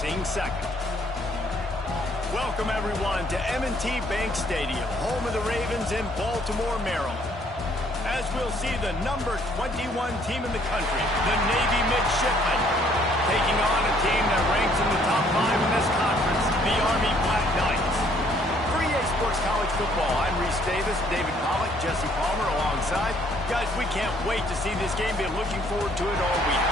Racing second. Welcome, everyone, to M&T Bank Stadium, home of the Ravens in Baltimore, Maryland. As we'll see the number 21 team in the country, the Navy Midshipmen, taking on a team that ranks in the top 5 in this conference, the Army Black Knights. For EA Sports College Football, I'm Reese Davis, David Pollack, Jesse Palmer alongside. Guys, we can't wait to see this game. Been looking forward to it all week.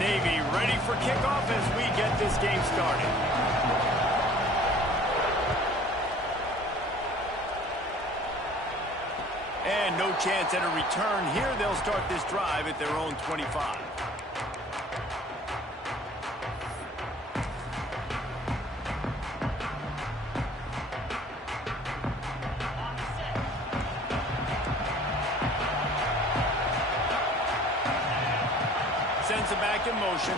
Navy ready for kickoff as we get this game started. And no chance at a return here. They'll start this drive at their own 25. Sends it back in motion.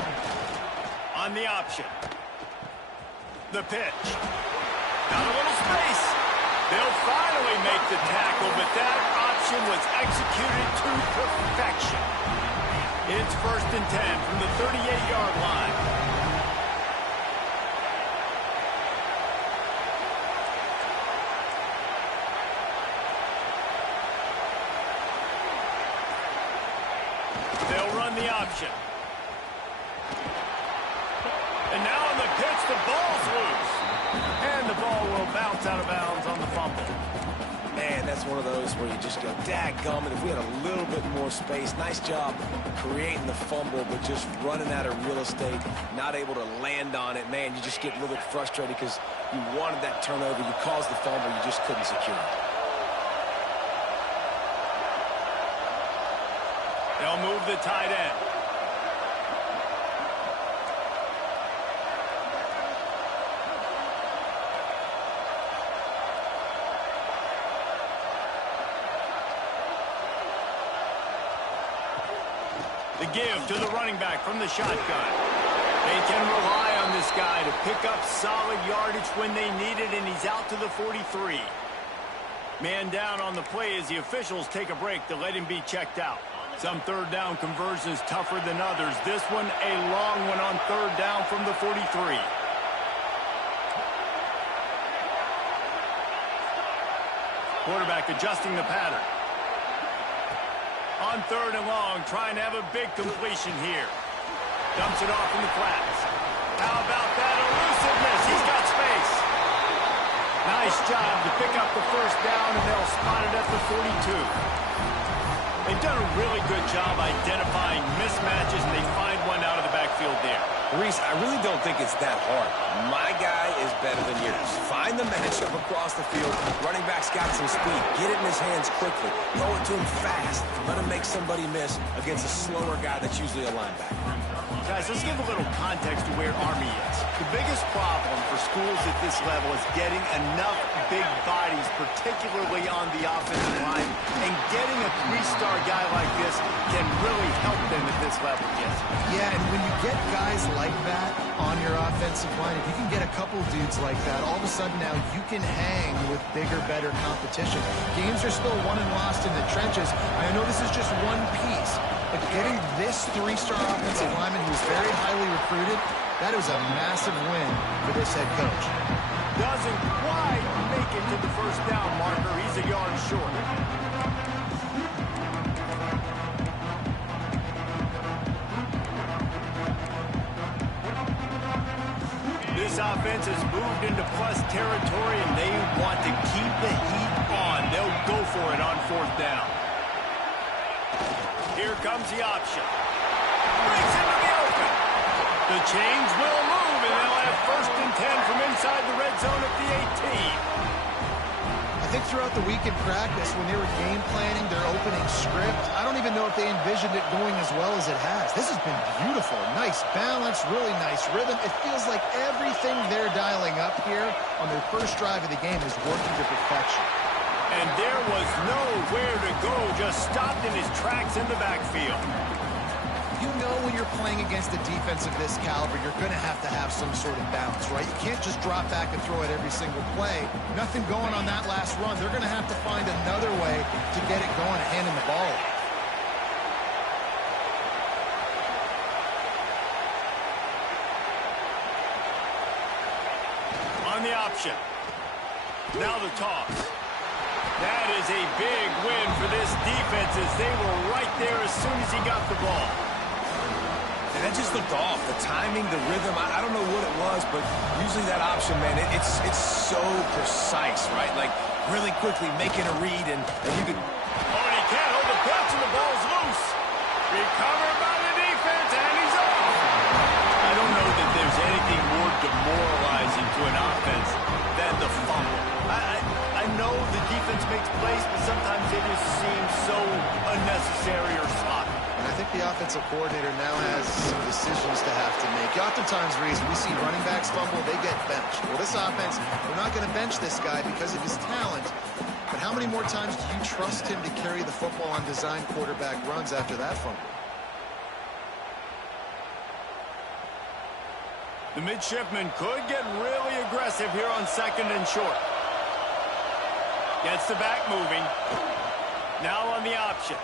On the option. The pitch. Got a little space. They'll finally make the tackle, but that option was executed to perfection. It's 1st and 10 from the 38-yard line. They'll run the option. And now on the pitch, the ball's loose. And the ball will bounce out of bounds on the fumble. Man, that's one of those where you just go, dadgummit, if we had a little bit more space. Nice job creating the fumble, but just running out of real estate, not able to land on it. Man, you just get a little bit frustrated because you wanted that turnover. You caused the fumble, you just couldn't secure it. They'll move the tight end. The give to the running back from the shotgun. They can rely on this guy to pick up solid yardage when they need it, and he's out to the 43. Man down on the play as the officials take a break to let him be checked out. Some third down conversions tougher than others. This one a long one on third down from the 43. Quarterback adjusting the pattern. On third and long, trying to have a big completion here. Dumps it off in the flats. How about that elusiveness? He's got space. Nice job to pick up the first down, and they'll spot it at the 42. They've done a really good job identifying mismatches, and they find one out of the backfield there. Reese, I really don't think it's that hard. My guy is better than yours. Find the matchup across the field. Running back's got some speed. Get it in his hands quickly. Throw it to him fast. Let him make somebody miss against a slower guy that's usually a linebacker. Guys, let's give a little context to where Army is. The biggest problem for schools at this level is getting enough big bodies, particularly on the offensive line, and getting a three-star guy like this can really help them at this level, yes. Yeah, and when you get guys like that on your offensive line, if you can get a couple dudes like that, all of a sudden now you can hang with bigger, better competition. Games are still won and lost in the trenches. I know this is just one piece, but getting this three-star offensive lineman who's very highly recruited, that is a massive win for this head coach. Doesn't quite make it to the first down marker. He's a yard short. This offense has moved into plus territory, and they want to keep the heat on. They'll go for it on fourth down. Here comes the option. Breaks into the open. The chains will move, and they'll have 1st and 10 from inside the red zone at the 18. I think throughout the week in practice, when they were game planning their opening script, I don't even know if they envisioned it going as well as it has. This has been beautiful. Nice balance, really nice rhythm. It feels like everything they're dialing up here on their first drive of the game is working to perfection. And there was nowhere to go, just stopped in his tracks in the backfield. You know when you're playing against a defense of this caliber, you're going to have some sort of balance, right? You can't just drop back and throw it every single play. Nothing going on that last run. They're going to have to find another way to get it going and handing the ball. On the option. Now the toss. That is a big win for this defense as they were right there as soon as he got the ball. And that just looked off. The timing, the rhythm, I don't know what it was, but usually that option, man, it's so precise, right? Like, really quickly making a read, and you can... Oh, and he can't hold the pitch, and the ball's loose. Recovered by the defense, and he's off. I don't know that there's anything more demoralizing to an offense than the fumble. I know the defense makes plays, but sometimes they just seem so unnecessary or sloppy. And I think the offensive coordinator now has some decisions to have to make. Oftentimes, Reese, we see running backs fumble, they get benched. Well, this offense, we're not going to bench this guy because of his talent. But how many more times do you trust him to carry the football on design quarterback runs after that fumble? The midshipman could get really aggressive here on 2nd and short. Gets the back moving. Now on the option.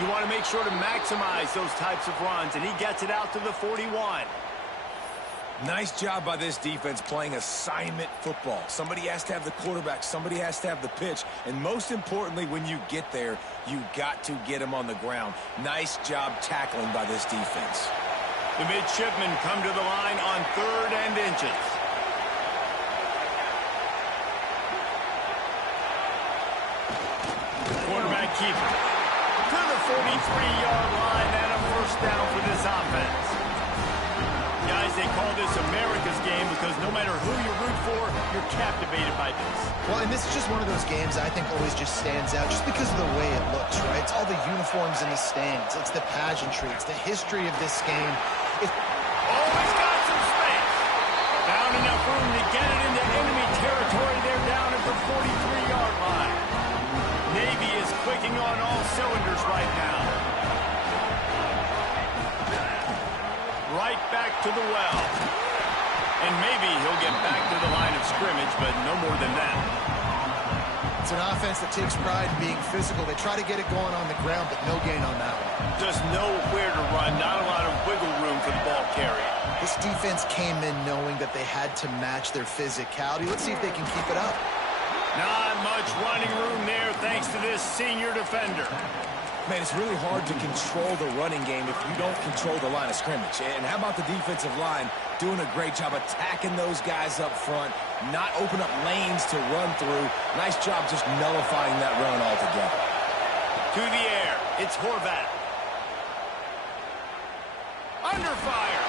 You want to make sure to maximize those types of runs, and he gets it out to the 41. Nice job by this defense playing assignment football. Somebody has to have the quarterback. Somebody has to have the pitch. And most importantly, when you get there, you got to get him on the ground. Nice job tackling by this defense. The midshipmen come to the line on 3rd and inches. Quarterback keeper to the 43-yard line, and a first down for this offense. Guys, they call this America's game because no matter who you root for, you're captivated by this. Well, and this is just one of those games I think always just stands out just because of the way it looks, right? It's all the uniforms in the stands. It's the pageantry. It's the history of this game. Always got some space. Found enough room to get it into enemy territory. They're down at the 43-yard line. Navy is clicking on all cylinders right now. Right back to the well. And maybe he'll get back to the line of scrimmage, but no more than that. It's an offense that takes pride in being physical. They try to get it going on the ground, but no gain on that one. Just nowhere to run, not a lot of wiggle room for the ball carrier. This defense came in knowing that they had to match their physicality. Let's see if they can keep it up. Not much running room there thanks to this senior defender. Man, it's really hard to control the running game if you don't control the line of scrimmage. And how about the defensive line doing a great job attacking those guys up front, not open up lanes to run through. Nice job just nullifying that run altogether. To the air, it's Horvat. Under fire.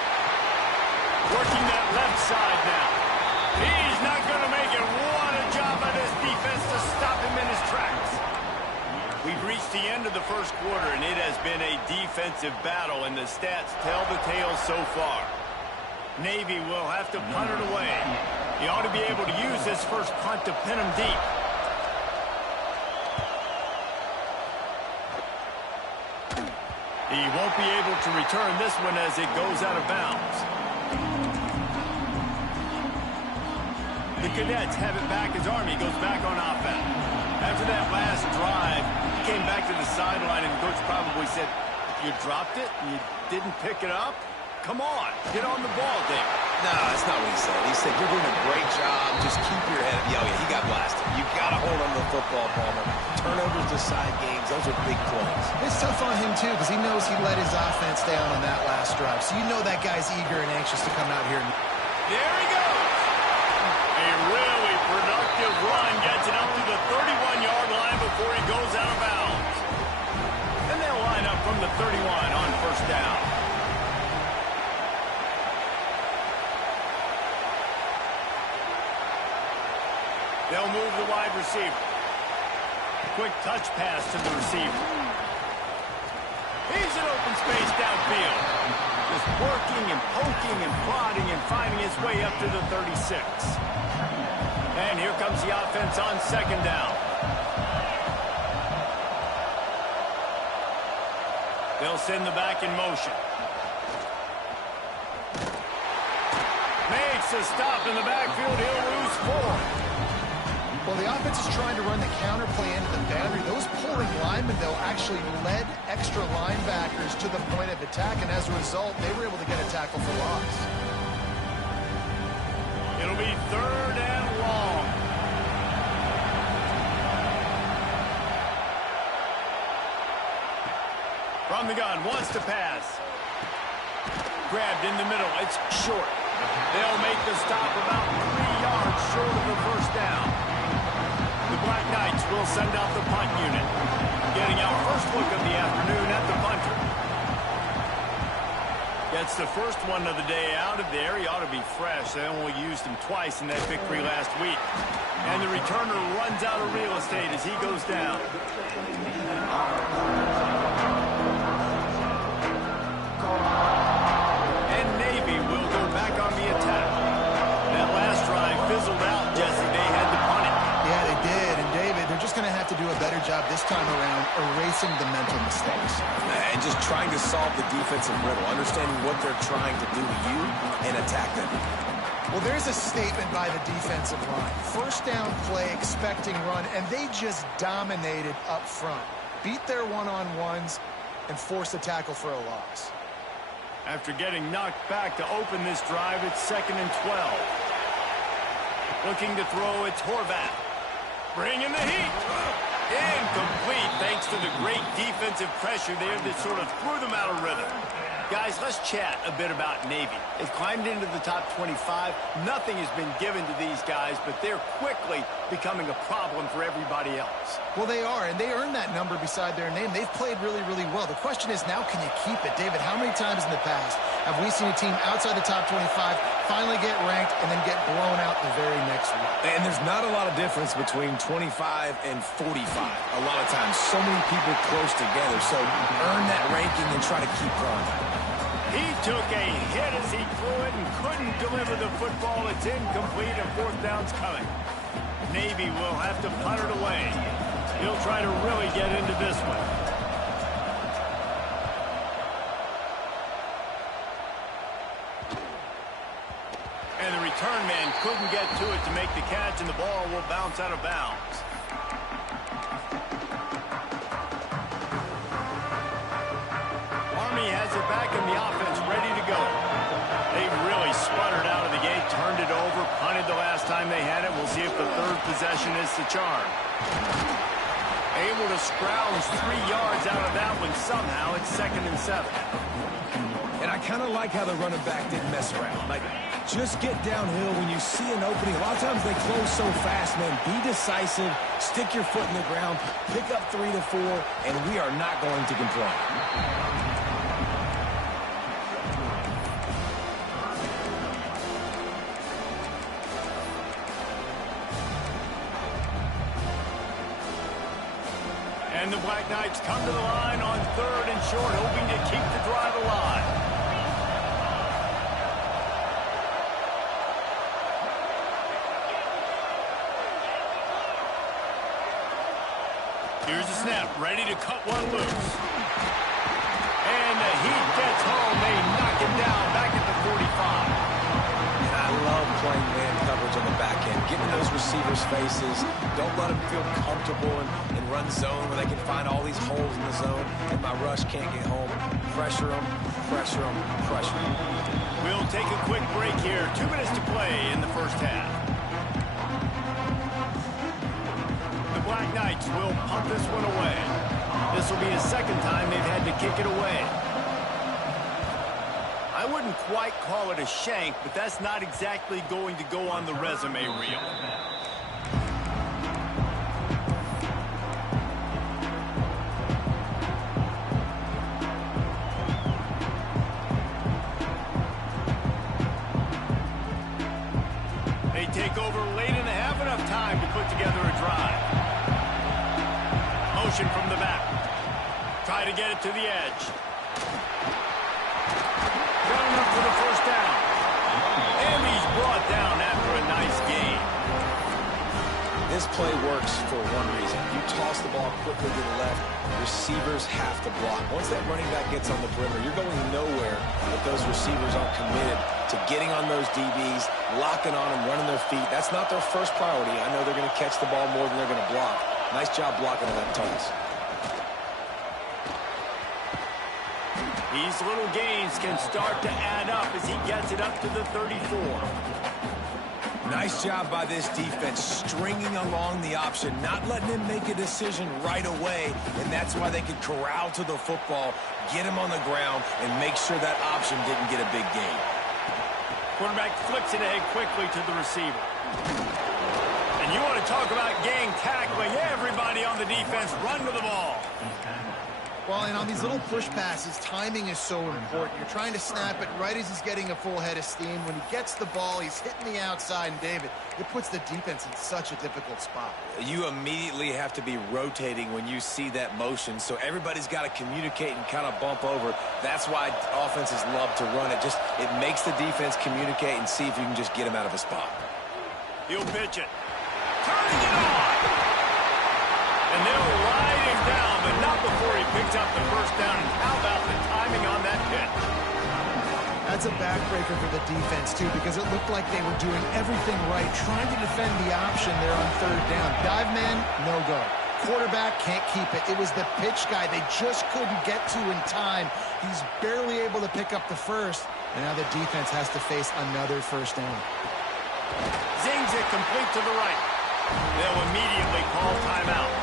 Working that left side now. He's not going to make it. What a job by this defense to stop him in his tracks. We've reached the end of the first quarter, and it has been a defensive battle, and the stats tell the tale so far. Navy will have to punt it away. He ought to be able to use this first punt to pin him deep. He won't be able to return this one as it goes out of bounds. The Cadets have it back as Army goes back on offense. After that last drive, he came back to the sideline, and the coach probably said, "You dropped it? You didn't pick it up? Come on, get on the ball, Dave." No, that's not what he said. He said, "You're doing a great job. Just keep your head up." Yeah, he got blasted. You got to hold on to the football, Palmer. Turnovers decide games. Those are big plays. It's tough on him, too, because he knows he let his offense down on that last drive. So you know that guy's eager and anxious to come out here. There he goes. A really productive run gets it up to the 31-yard line before he goes out of bounds. And they'll line up from the 31 on first down. They'll move the wide receiver. Quick touch pass to the receiver. He's in open space downfield. Just working and poking and prodding and finding his way up to the 36. And here comes the offense on second down. They'll send the back in motion. Makes a stop in the backfield. He'll lose 4. Well, the offense is trying to run the counter play into the boundary. Those pulling linemen, though, actually led extra linebackers to the point of attack, and as a result, they were able to get a tackle for loss. It'll be 3rd and long. From the gun, wants to pass. Grabbed in the middle. It's short. They'll make the stop about 3 yards short of the first down. The Black Knights will send out the punt unit. Getting our first look of the afternoon at the punter. Gets the first one of the day out of there. He ought to be fresh. They only used him twice in that victory last week. And the returner runs out of real estate as he goes down. And Navy will go back on the attack. That last drive fizzled out, Jesse. They had to punt it. Yeah, they did. And David, they're just going to have to do a better job this time around erasing the mental mistakes. And just trying to solve the defensive riddle, understanding what they're trying to do to you and attack them. Well, there's a statement by the defensive line. First down play, expecting run, and they just dominated up front. Beat their one-on-ones and forced a tackle for a loss. After getting knocked back to open this drive, it's 2nd and 12. Looking to throw, it's Horvath. Bringing the heat. Incomplete thanks to the great defensive pressure there that sort of threw them out of rhythm. Guys, let's chat a bit about Navy. They've climbed into the top 25. Nothing has been given to these guys, but they're quickly becoming a problem for everybody else. Well, they are, and they earned that number beside their name. They've played really, really well. The question is, now can you keep it? David, how many times in the past have we seen a team outside the top 25 finally get ranked and then get blown out the very next week? And there's not a lot of difference between 25 and 45. A lot of times, so many people close together. So earn that ranking and try to keep growing. He took a hit as he threw it and couldn't deliver the football. It's incomplete and 4th down's coming. Navy will have to punt it away. He'll try to really get into this one. And the return man couldn't get to it to make the catch, and the ball will bounce out of bounds. Army has it back in the offense, ready to go. They really sputtered out of the gate, turned it over, punted the last time they had it. We'll see if the 3rd possession is the charm. Able to scrounge 3 yards out of that one somehow. It's 2nd and 7. And I kind of like how the running back didn't mess around. Like, just get downhill when you see an opening. A lot of times they close so fast, man. Be decisive, stick your foot in the ground, pick up 3 to 4, and we are not going to complain. And the Black Knights come to the line on 3rd and short, hoping to keep the drive alive. Here's the snap, ready to cut one loose. And the heat gets home. They knock him down back at the 45. And I love playing man coverage on the back end, getting those receivers' faces. Don't let them feel comfortable in run zone where they can find all these holes in the zone and my rush can't get home. Pressure them, pressure them, pressure them. We'll take a quick break here. 2 minutes to play in the first half. The Black Knights will punt this one away. This will be the 2nd time they've had to kick it away. I wouldn't quite call it a shank, but that's not exactly going to go on the resume reel. They take over late in the half, enough time to put try to get it to the edge. Got enough for the first down. And he's brought down after a nice gain. This play works for one reason. You toss the ball quickly to the left, receivers have to block. Once that running back gets on the perimeter, you're going nowhere if those receivers aren't committed to getting on those DBs, locking on them, running their feet. That's not their first priority. I know they're going to catch the ball more than they're going to block. Nice job blocking on that toss. These little gains can start to add up as he gets it up to the 34. Nice job by this defense, stringing along the option, not letting him make a decision right away, and that's why they could corral to the football, get him on the ground, and make sure that option didn't get a big gain. Quarterback flicks it ahead quickly to the receiver. And you want to talk about gang tackling, everybody on the defense run to the ball. Well, and on these little push passes, timing is so important. You're trying to snap it right as he's getting a full head of steam. When he gets the ball, he's hitting the outside, and David, it puts the defense in such a difficult spot. You immediately have to be rotating when you see that motion, so everybody's got to communicate and kind of bump over. That's why offenses love to run it. It makes the defense communicate and see if you can just get him out of a spot. He'll pitch it. Turning it on. And they'll ride him down, but not before he picks up the first down. And how about the timing on that pitch? That's a backbreaker for the defense, too, because it looked like they were doing everything right, trying to defend the option there on third down. Dive man, no go. Quarterback can't keep it. It was the pitch guy they just couldn't get to in time. He's barely able to pick up the first, and now the defense has to face another first down. Zings it complete to the right. They'll immediately call timeout.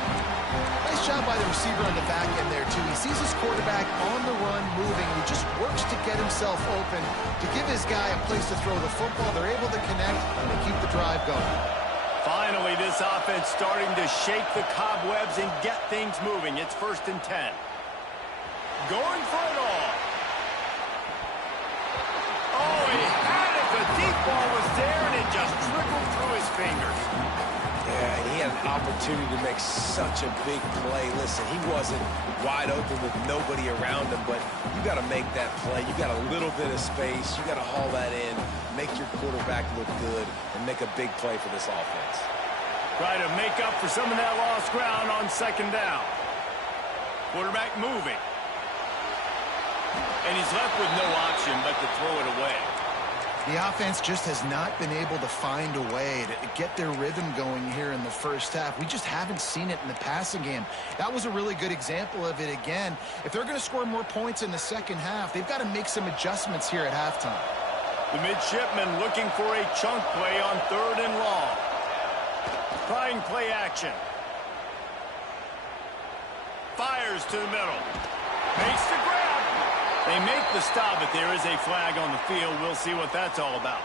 Nice job by the receiver on the back end there, too. He sees his quarterback on the run moving, and he just works to get himself open to give his guy a place to throw the football. They're able to connect and keep the drive going. Finally, this offense starting to shake the cobwebs and get things moving. It's 1st and 10. Going for it all. Oh, he had it. The deep ball was there, and it just trickled through his fingers. Yeah, and he had an opportunity to make such a big play. Listen, he wasn't wide open with nobody around him, but you got to make that play. You got a little bit of space. You got to haul that in, make your quarterback look good, and make a big play for this offense. Try to make up for some of that lost ground on 2nd down. Quarterback moving. And he's left with no option but to throw it away. The offense just has not been able to find a way to get their rhythm going here in the first half. We just haven't seen it in the passing game. That was a really good example of it again. If they're going to score more points in the second half, they've got to make some adjustments here at halftime. The midshipman looking for a chunk play on 3rd and long. Trying play action. Fires to the middle. Makes the grab. They make the stop, but there is a flag on the field. We'll see what that's all about.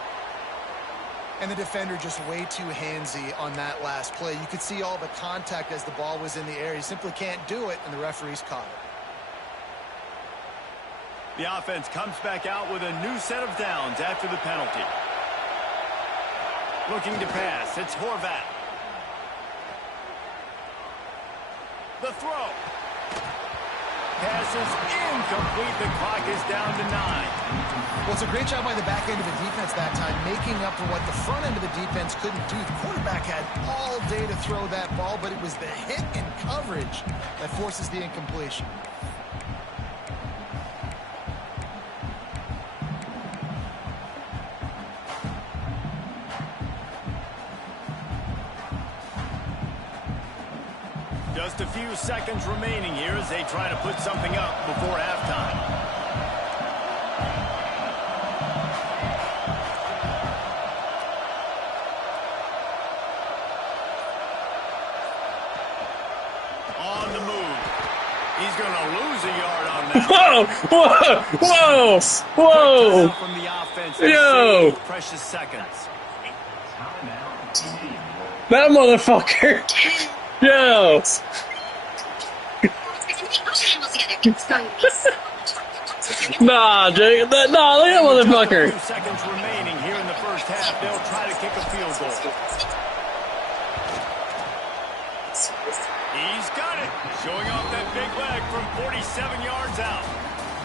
And the defender just way too handsy on that last play. You could see all the contact as the ball was in the air. He simply can't do it, and the referee's caught it. The offense comes back out with a new set of downs after the penalty. Looking to pass. It's Horvat. The throw. Pass is incomplete. The clock is down to 9. Well, it's a great job by the back end of the defense that time, making up for what the front end of the defense couldn't do. The quarterback had all day to throw that ball, but it was the hit and coverage that forces the incompletion. Just a few seconds remaining here as they try to put something up before halftime. On the move. He's going to lose a yard on that. Whoa! Whoa! From the offense. Yo! Precious seconds. That motherfucker! Yo! Nah, Jake. Nah, look at that motherfucker. 2 seconds remaining here in the first half. They'll try to kick a field goal. He's got it. Showing off that big leg from 47 out.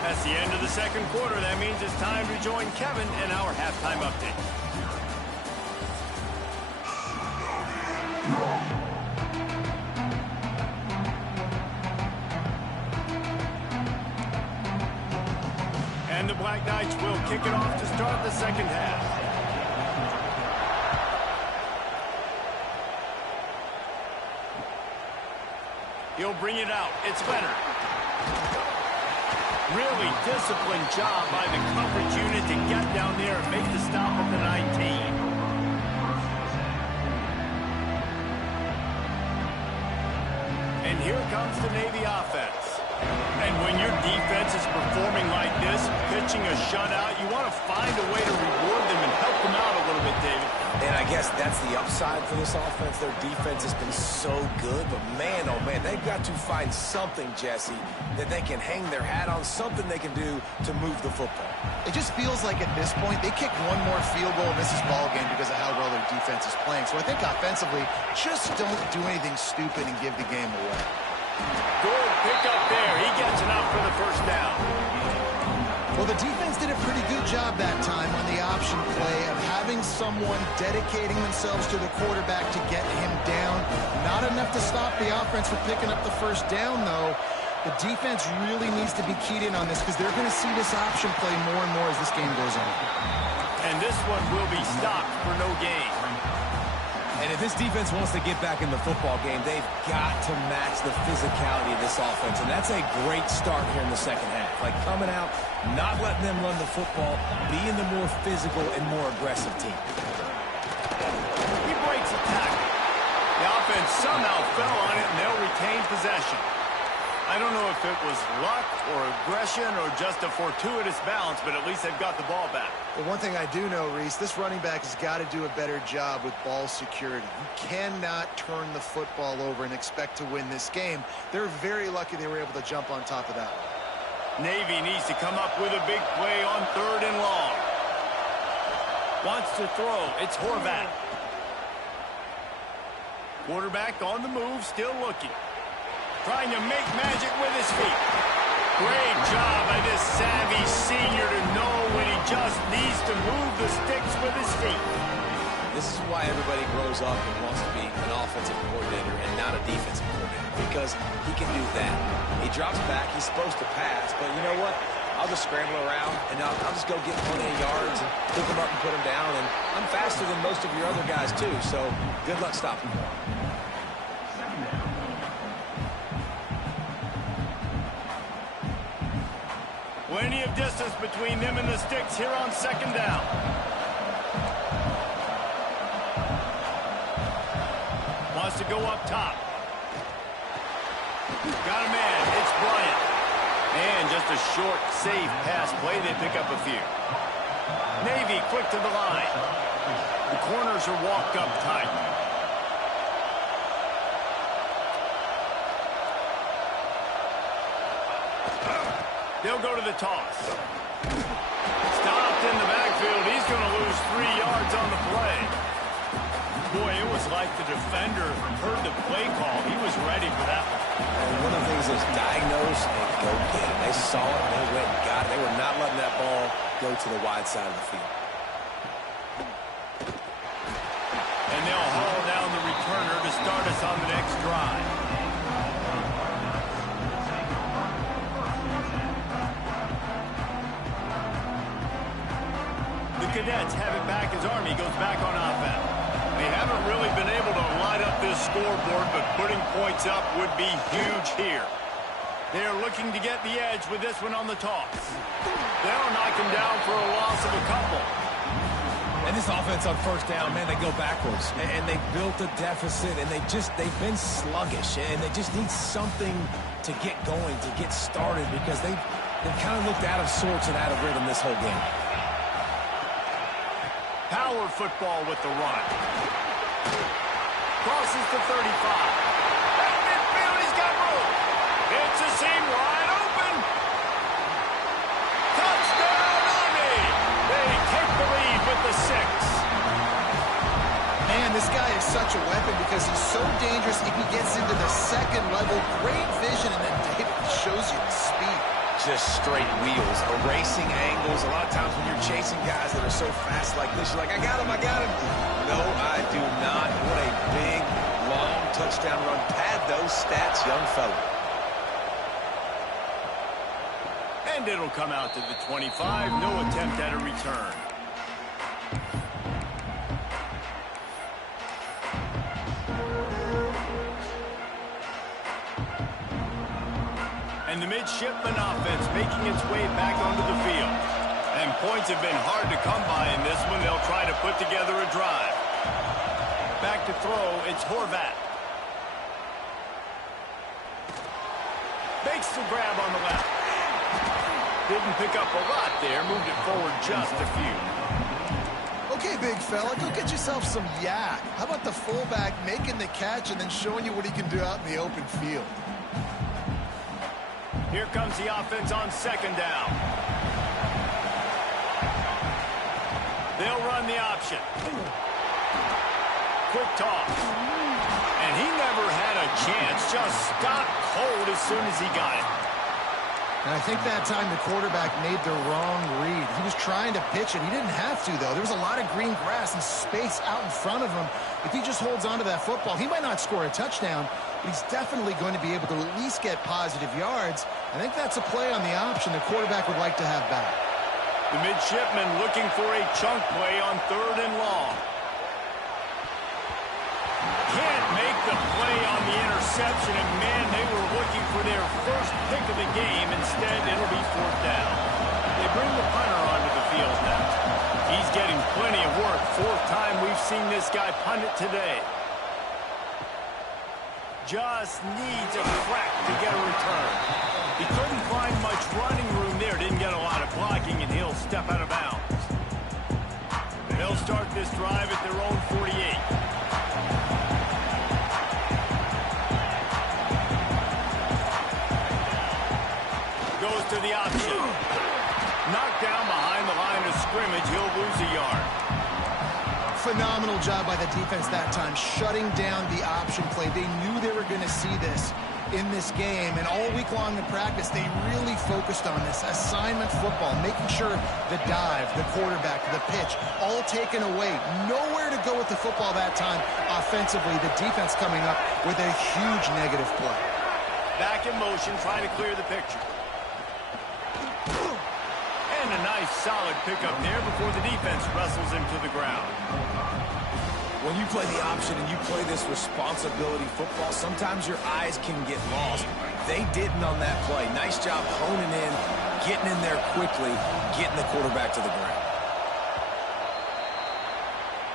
That's the end of the second quarter. That means it's time to join Kevin in our halftime update. And the Black Knights will kick it off to start the second half. He'll bring it out. It's Leonard. Really disciplined job by the coverage unit to get down there and make the stop at the 19. And here comes the Navy offense. And when your defense is performing like this, pitching a shutout, you want to find a way to reward them and help them out a little bit, David. And I guess that's the upside for this offense. Their defense has been so good, but man, oh man, they've got to find something, Jesse, that they can hang their hat on, something they can do to move the football. It just feels like at this point, they kick one more field goal and this is ball game because of how well their defense is playing. So I think offensively, just don't do anything stupid and give the game away. Good pick up there. He gets enough for the first down. Well, the defense did a pretty good job that time on the option play of having someone dedicating themselves to the quarterback to get him down. Not enough to stop the offense from picking up the first down, though. The defense really needs to be keyed in on this because they're going to see this option play more and more as this game goes on. And this one will be stopped for no gain. And if this defense wants to get back in the football game, they've got to match the physicality of this offense. And that's a great start here in the second half. Like coming out, not letting them run the football, being the more physical and more aggressive team. He breaks a tackle. The offense somehow fell on it, and they'll retain possession. I don't know if it was luck or aggression or just a fortuitous balance, but at least they've got the ball back. But one thing I do know, Reese, this running back has got to do a better job with ball security. You cannot turn the football over and expect to win this game. They're very lucky they were able to jump on top of that. Navy needs to come up with a big play on 3rd and long. Wants to throw. It's Horvat. Quarterback on the move, still looking. Trying to make magic with his feet. Great job by this savvy senior to know when he just needs to move the sticks with his feet. This is why everybody grows up and wants to be an offensive coordinator and not a defensive coordinator, because he can do that. He drops back, he's supposed to pass, but you know what? I'll just scramble around, and I'll just go get plenty of yards and pick him up and put him down, and I'm faster than most of your other guys, too, so good luck stopping him. Plenty of distance between them and the sticks here on 2nd down. Wants to go up top. Got a man. It's Bryant. And just a short, safe pass play. They pick up a few. Navy quick to the line. The corners are walked up tight. They'll go to the toss. Stopped in the backfield. He's going to lose 3 yards on the play. Boy, it was like the defender heard the play call. He was ready for that one. And one of the things is diagnose and go get it. They saw it, and they went and got it. They were not letting that ball go to the wide side of the field. And they'll haul down the returner to start us on the next drive. Cadets have it back as Army goes back on offense. They haven't really been able to light up this scoreboard, but putting points up would be huge here. They're looking to get the edge with this one on the toss. They'll knock him down for a loss of a couple. And this offense on 1st down, man, they go backwards. And they built a deficit, and they've been sluggish, and they just need something to get going, to get started, because they've kind of looked out of sorts and out of rhythm this whole game. Power football with the run. Crosses the 35. At midfield, he's got room. It's a seam wide open. Touchdown, Army. They take the lead with the 6. Man, this guy is such a weapon because he's so dangerous if he gets into the 2nd level. Great vision, and then David shows you the speed. just straight wheels, erasing angles. A lot of times when you're chasing guys that are so fast like this, you're like, I got him, I got him. No, I do not. What a big, long touchdown run. Pad those stats, young fella. And it'll come out to the 25. No attempt at a return. And the midshipman offense making its way back onto the field. And points have been hard to come by in this one. They'll try to put together a drive. Back to throw, it's Horvat. Makes the grab on the left. Didn't pick up a lot there. Moved it forward just a few. Okay, big fella, go get yourself some yak. How about the fullback making the catch and then showing you what he can do out in the open field? Here comes the offense on second down. They'll run the option. Quick toss. And he never had a chance. Just stopped cold as soon as he got it. And I think that time the quarterback made the wrong read. He was trying to pitch it. He didn't have to, though. There was a lot of green grass and space out in front of him. If he just holds on to that football, he might not score a touchdown, but he's definitely going to be able to at least get positive yards. I think that's a play on the option the quarterback would like to have back. The midshipman looking for a chunk play on 3rd and long. Can't make the play on the interception, and man, they were looking for their first pick of the game. Instead, it'll be 4th down. They bring the punter onto the field now. He's getting plenty of work. 4th time we've seen this guy punt it today. Just needs a crack to get a return. He couldn't find much running room there. Didn't get a lot of blocking, and he'll step out of bounds. They'll start this drive at their own 48. Goes to the option. Knocked down behind the line of scrimmage. He'll lose a yard. Phenomenal job by the defense that time, shutting down the option play. They knew they were going to see this in this game, and all week long in practice, they really focused on this assignment football, making sure the dive, the quarterback, the pitch, all taken away. Nowhere to go with the football that time. Offensively, the defense coming up with a huge negative play. Back in motion, trying to clear the picture. And a nice solid pickup there before the defense wrestles him to the ground. When you play the option and you play this responsibility football, sometimes your eyes can get lost. They didn't on that play. Nice job honing in, getting in there quickly, getting the quarterback to the ground.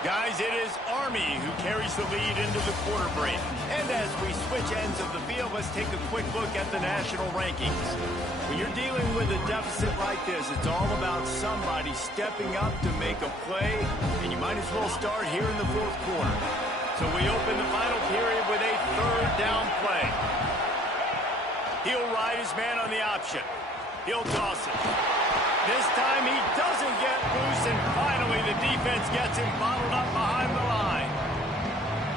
Guys, it is Army who carries the lead into the quarter break. And as we switch ends of the field, let's take a quick look at the national rankings. When you're dealing with a deficit like this, it's all about somebody stepping up to make a play, and you might as well start here in the 4th quarter. So we open the final period with a 3rd down play. He'll ride his man on the option. He'll toss it. This time he doesn't get loose, and finally the defense gets him bottled up behind the line.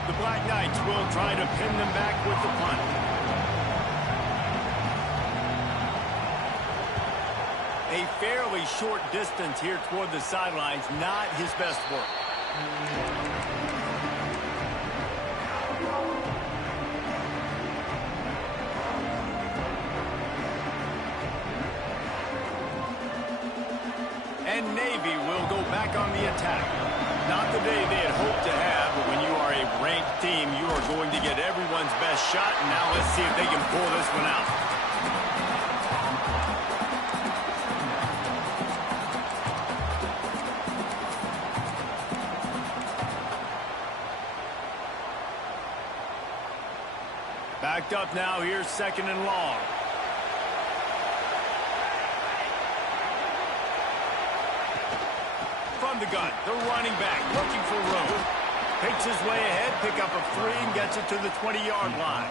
The Black Knights will try to pin them back with the punt. A fairly short distance here toward the sidelines, not his best work. And Navy will go back on the attack. Not the day they had hoped to have, but when you are a ranked team, you are going to get everyone's best shot. And now let's see if they can pull this one out. Backed up now, here's 2nd and long. From the gun, the running back looking for room. Picks his way ahead, pick up a 3 and gets it to the 20-yard line.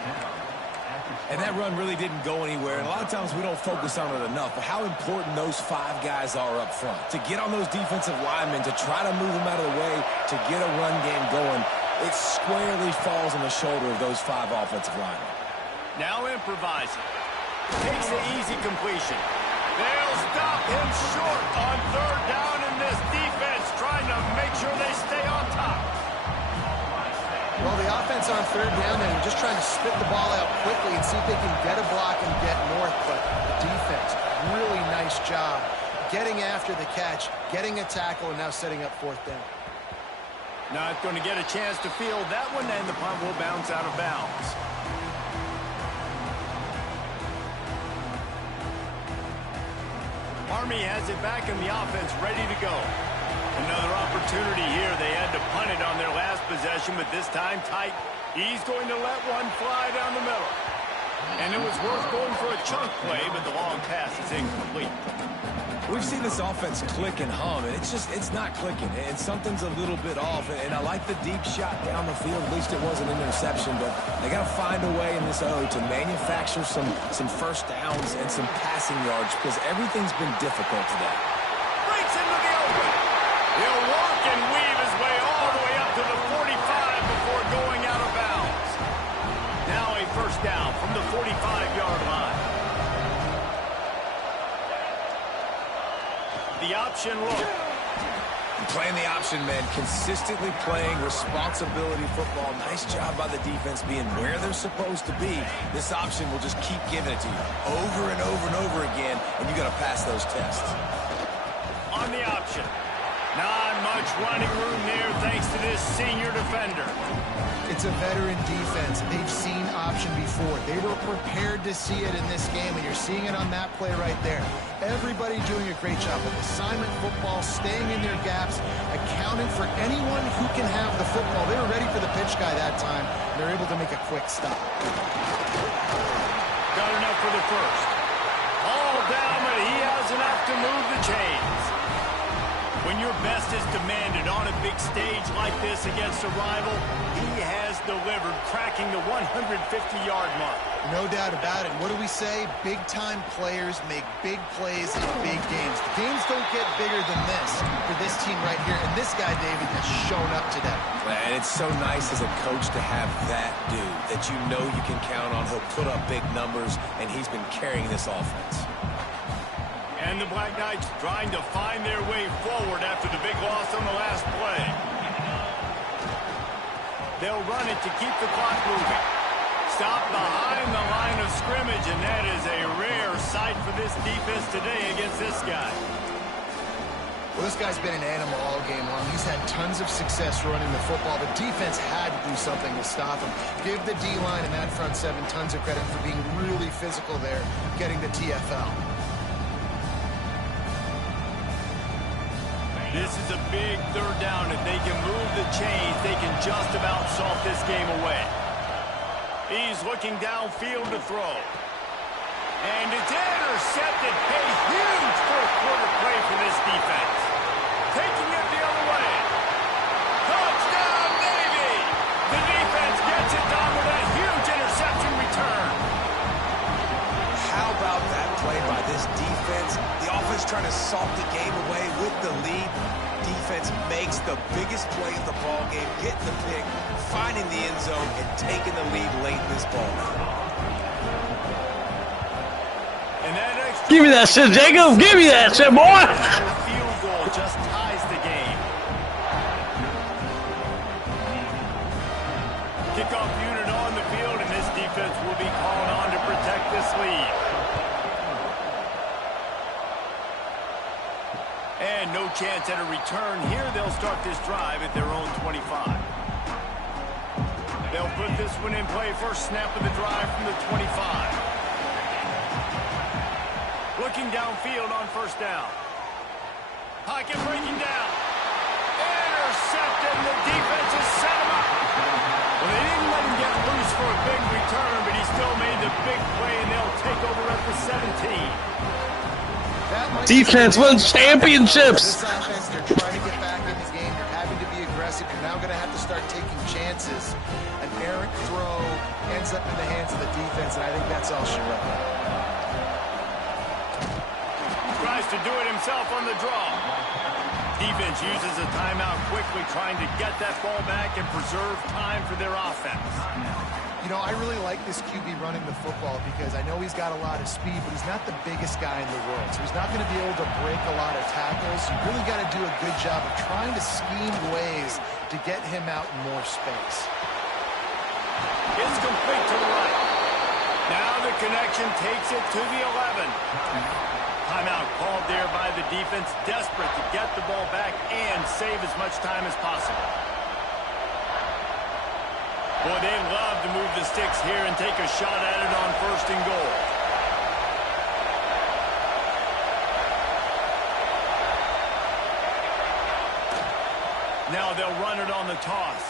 And that run really didn't go anywhere. And a lot of times we don't focus on it enough, but how important those 5 guys are up front. To get on those defensive linemen, to try to move them out of the way, to get a run game going, it squarely falls on the shoulder of those 5 offensive linemen. Now improvising. Takes the easy completion. They'll stop him short on third down, and this defense trying to make sure they stay on top. Well, the offense on third down, they're just trying to spit the ball out quickly and see if they can get a block and get north. But the defense, really nice job getting after the catch, getting a tackle, and now setting up fourth down. Not going to get a chance to field that one, and the punt will bounce out of bounds. Army has it back in the offense, ready to go. Another opportunity here. They had to punt it on their last possession, but this time tight. He's going to let one fly down the middle. And it was worth going for a chunk play, but the long pass is incomplete. We've seen this offense click and hum, and it's not clicking, and something's a little bit off. And I like the deep shot down the field. At least it wasn't an interception, but they got to find a way in this O to manufacture some first downs and some passing yards because everything's been difficult today. Breaks into the open. He'll walk and weave his way all the way up to the 45 before going out of bounds. Now a first down from the 45-yard line. The option look. Playing the option, man. Consistently playing responsibility football. Nice job by the defense being where they're supposed to be. This option will just keep giving it to you over and over and over again, and you got to pass those tests. On the option. Not much running room there thanks to this senior defender. It's a veteran defense. They've seen option before. They were prepared to see it in this game, and you're seeing it on that play right there. Everybody doing a great job of assignment football, staying in their gaps, accounting for anyone who can have the football. They were ready for the pitch guy that time. They're able to make a quick stop. Got enough for the first. All down, but he has enough to move the chains. When your best is demanded on a big stage like this against a rival, he has delivered, cracking the 150-yard mark. No doubt about it. What do we say? Big-time players make big plays in big games. The games don't get bigger than this for this team right here, and this guy, David, has shown up today. And it's so nice as a coach to have that dude that you know you can count on. He'll put up big numbers, and he's been carrying this offense. And the Black Knights trying to find their way forward after the big loss on the last play. They'll run it to keep the clock moving. Stop behind the line of scrimmage, and that is a rare sight for this defense today against this guy. Well, this guy's been an animal all game long. He's had tons of success running the football. The defense had to do something to stop him. Give the D-line and that front seven tons of credit for being really physical there, getting the TFL. This is a big third down. If they can move the chains, they can just about salt this game away. He's looking downfield to throw. And it's intercepted. A huge fourth quarter play for this defense. Taking it the other way. Touchdown, Navy! The defense gets it done with a huge interception return. How about that play by this defense? The offense trying to salt the game away with the lead. Defense makes the biggest play of the ball game, getting the pick, finding the end zone, and taking the lead late in this ball game. And that extra Give me that shit, Jacob. Give me that shit, boy. field goal just ties the game. Kickoff unit on the field, and this defense will be called on to protect this lead. And no chance at a return here. They'll start this drive at their own 25. They'll put this one in play. First snap of the drive from the 25. Looking downfield on first down. Pocket breaking down. Intercepted. The defense has set him up. Well, they didn't let him get loose for a big return, but he still made the big play, and they'll take over at the 17. Defense wins championships. This offense, they're trying to get back in the game. They're having to be aggressive. You're now going to have to start taking chances. An errant throw ends up in the hands of the defense, and I think that's all she wrote. Tries to do it himself on the draw. Defense uses a timeout quickly, trying to get that ball back and preserve time for their offense. You know, I really like this QB running the football because I know he's got a lot of speed, but he's not the biggest guy in the world. So he's not going to be able to break a lot of tackles. You really got to do a good job of trying to scheme ways to get him out in more space. It's complete to the right. Now the connection takes it to the 11. Timeout called there by the defense, desperate to get the ball back and save as much time as possible. Boy, they love to move the sticks here and take a shot at it on 1st and goal. Now they'll run it on the toss.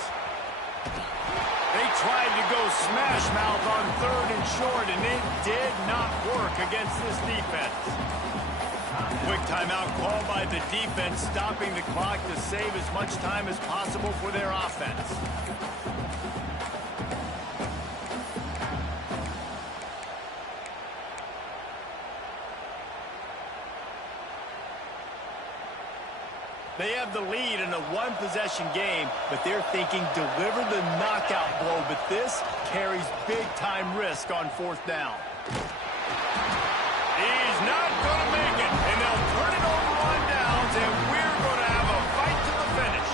They tried to go smash mouth on 3rd and short, and it did not work against this defense. Quick timeout called by the defense, stopping the clock to save as much time as possible for their offense. They have the lead in a one-possession game, but they're thinking deliver the knockout blow, but this carries big-time risk on 4th down. He's not going to make it, and they'll turn it over on downs, and we're going to have a fight to the finish.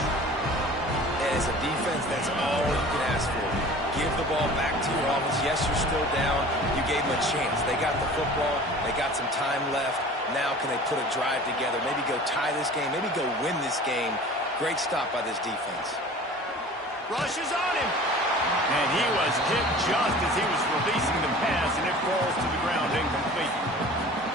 As a defense, that's all you can ask for. Give the ball back to your offense. Yes, you're still down. You gave them a chance. They got the football. They got some time left. Now can they put a drive together, maybe go tie this game, maybe go win this game. Great stop by this defense. Rushes on him. And he was hit just as he was releasing the pass, and it falls to the ground incomplete.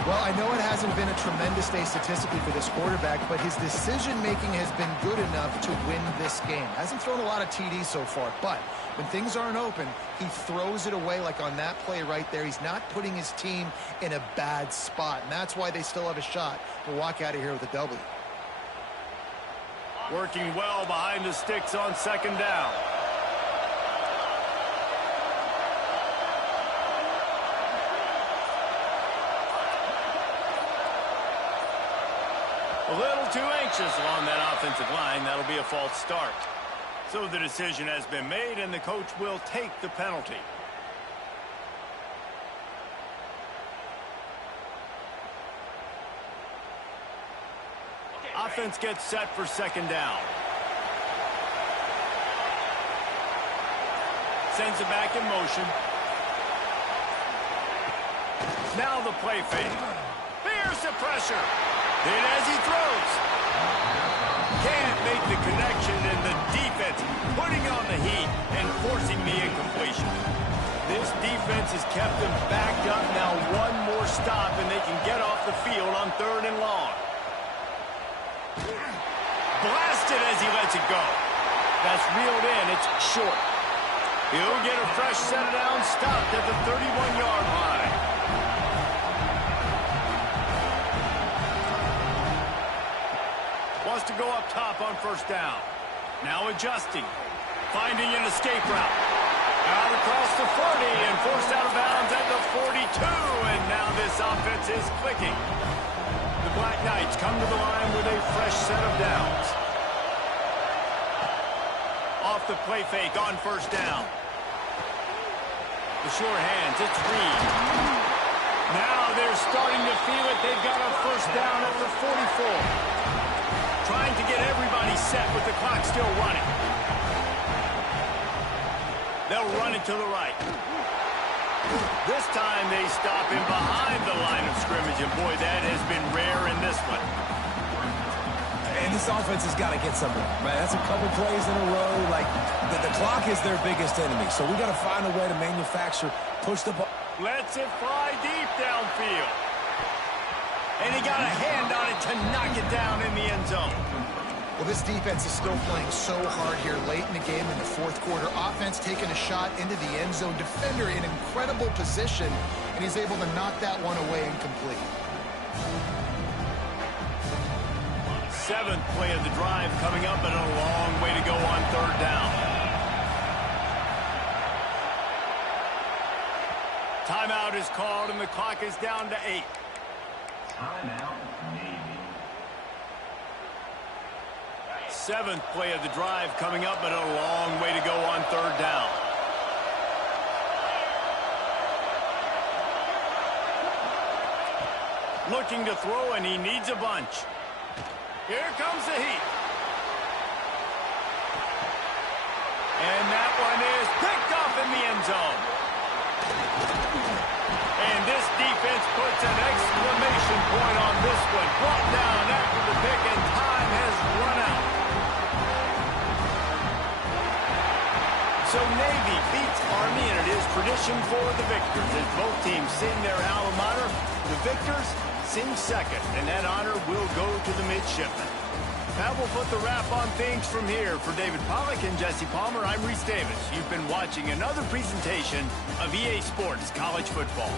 Well, I know it hasn't been a tremendous day statistically for this quarterback, but his decision-making has been good enough to win this game. Hasn't thrown a lot of TDs so far, but when things aren't open, he throws it away like on that play right there. He's not putting his team in a bad spot, and that's why they still have a shot to walk out of here with a W. Working well behind the sticks on 2nd down. A little too anxious along that offensive line. That'll be a false start. So the decision has been made, and the coach will take the penalty. Offense gets set for 2nd down. Sends it back in motion. Now the play fake. Fierce the pressure. Then as he throws. Can't make the connection, and the defense putting on the heat and forcing the incompletion. This defense has kept them backed up. Now one more stop, and they can get off the field on 3rd and long. Blasted as he lets it go. That's reeled in. It's short. He'll get a fresh set down, stopped at the 31-yard line. Wants to go up top on 1st down. Now adjusting. Finding an escape route. Out across the 40 and forced out of bounds at the 42. And now this offense is clicking. The Black Knights come to the line with a fresh set of downs. Off the play fake on 1st down. The short hands, it's Reed. Now they're starting to feel it. They've got a 1st down at the 44. Trying to get everybody set with the clock still running. They'll run it to the right. This time they stop him behind the line of scrimmage, and boy, that has been rare in this one. And this offense has got to get somewhere, man. That's a couple plays in a row. Like, the clock is their biggest enemy, so we got to find a way to manufacture, push the ball. Lets it fly deep downfield. And he got a hand on it to knock it down in the end zone. Well, this defense is still playing so hard here late in the game in the 4th quarter. Offense taking a shot into the end zone. Defender in incredible position, and he's able to knock that one away incomplete. 7th play of the drive coming up, and a long way to go on 3rd down. Timeout is called, and the clock is down to 8. Timeout, Navy. 7th play of the drive coming up, but a long way to go on 3rd down. Looking to throw, and he needs a bunch. Here comes the heat. And that one is picked off in the end zone. And this defense puts an exclamation point on this one. Brought down after the pick, and time has run out. So Navy beats Army, and it is tradition for the victors. As both teams sing their alma mater, the victors sing second, and that honor will go to the midshipmen. That will put the wrap on things from here. For David Pollack and Jesse Palmer, I'm Reese Davis. You've been watching another presentation of EA Sports College Football.